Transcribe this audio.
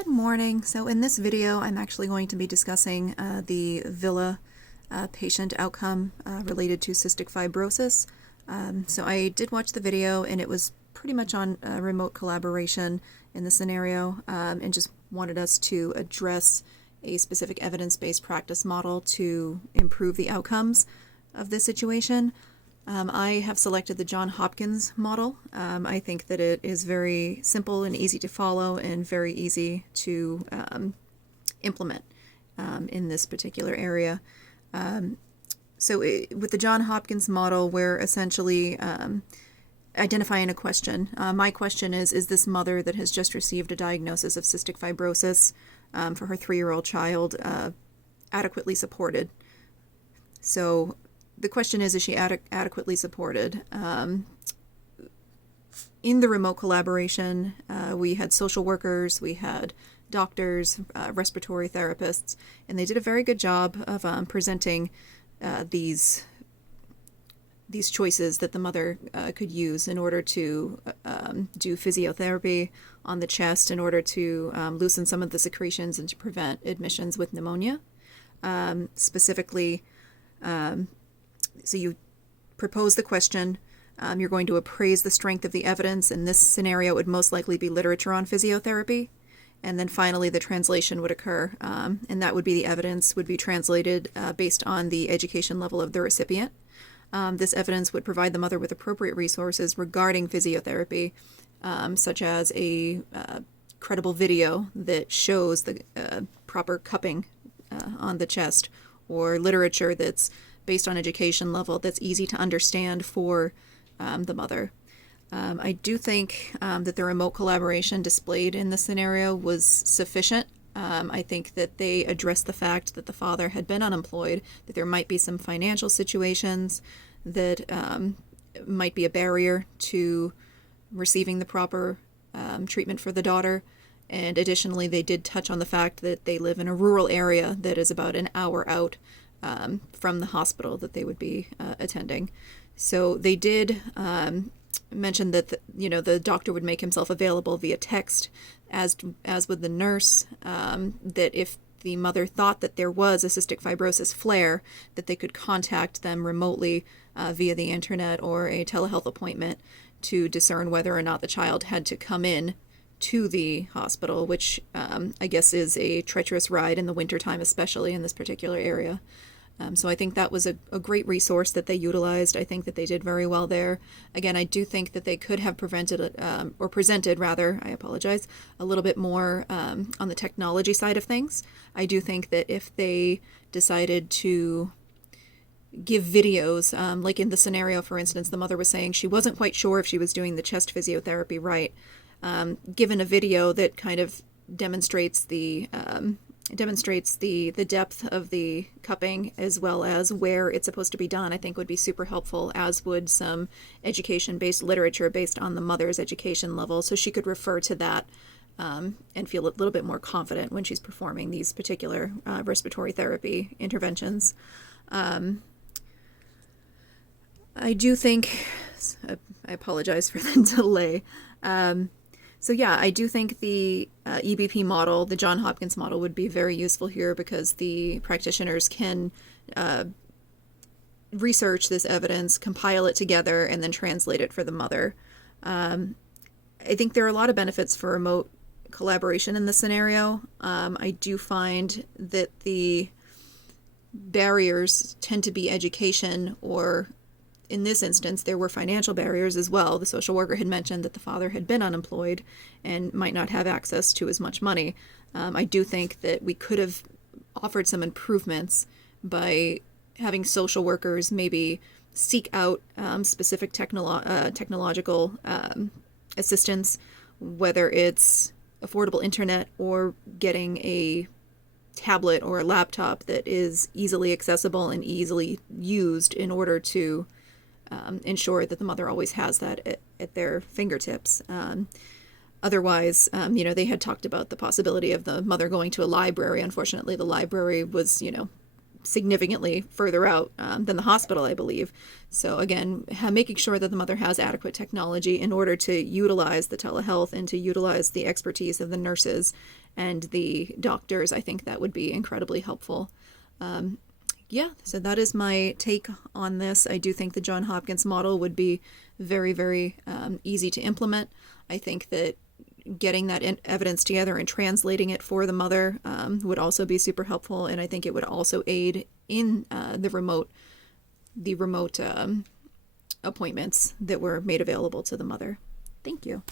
Good morning. So in this video, I'm actually going to be discussing the Villa patient outcome related to cystic fibrosis. So I did watch the video, and it was pretty much on remote collaboration in the scenario, and just wanted us to address a specific evidence-based practice model to improve the outcomes of this situation. I have selected the Johns Hopkins model. I think that it is very simple and easy to follow and very easy to implement in this particular area. With the Johns Hopkins model, we're essentially identifying a question. My question is this mother that has just received a diagnosis of cystic fibrosis for her 3-year-old child adequately supported? So the question is she adequately supported? In the remote collaboration, we had social workers, we had doctors, respiratory therapists, and they did a very good job of presenting these choices that the mother could use in order to do physiotherapy on the chest in order to loosen some of the secretions and to prevent admissions with pneumonia. Specifically, so you propose the question, you're going to appraise the strength of the evidence. In this scenario, it would most likely be literature on physiotherapy. And then finally, the translation would occur, and that would be the evidence would be translated based on the education level of the recipient. This evidence would provide the mother with appropriate resources regarding physiotherapy, such as a credible video that shows the proper cupping on the chest, or literature that's based on education level that's easy to understand for the mother. I do think that the remote collaboration displayed in this scenario was sufficient. I think that they addressed the fact that the father had been unemployed, that there might be some financial situations that might be a barrier to receiving the proper treatment for the daughter. And additionally, they did touch on the fact that they live in a rural area that is about an hour out from the hospital that they would be attending. So they did mention that the doctor would make himself available via text, as with the nurse, that if the mother thought that there was a cystic fibrosis flare, that they could contact them remotely via the internet or a telehealth appointment to discern whether or not the child had to come in to the hospital, which I guess is a treacherous ride in the wintertime, especially in this particular area. So I think that was a great resource that they utilized. I think that they did very well there. Again, I do think that they could have presented, a little bit more on the technology side of things. I do think that if they decided to give videos, like in the scenario, for instance, the mother was saying she wasn't quite sure if she was doing the chest physiotherapy right. Given a video that kind of demonstrates the depth of the cupping as well as where it's supposed to be done, I think would be super helpful, as would some education-based literature based on the mother's education level, so she could refer to that and feel a little bit more confident when she's performing these particular respiratory therapy interventions. I do think, I apologize for the delay. So yeah, I do think the EBP model, the Johns Hopkins model, would be very useful here because the practitioners can research this evidence, compile it together, and then translate it for the mother. I think there are a lot of benefits for remote collaboration in this scenario. I do find that the barriers tend to be education, or in this instance, there were financial barriers as well. The social worker had mentioned that the father had been unemployed and might not have access to as much money. I do think that we could have offered some improvements by having social workers maybe seek out specific technological assistance, whether it's affordable internet or getting a tablet or a laptop that is easily accessible and easily used in order to ensure that the mother always has that at their fingertips. Otherwise, they had talked about the possibility of the mother going to a library. Unfortunately, the library was, significantly further out than the hospital, I believe. So again, making sure that the mother has adequate technology in order to utilize the telehealth and to utilize the expertise of the nurses and the doctors, I think that would be incredibly helpful. Yeah, so that is my take on this. I do think the Johns Hopkins model would be very, very easy to implement. I think that getting that evidence together and translating it for the mother would also be super helpful, and I think it would also aid in the remote appointments that were made available to the mother. Thank you.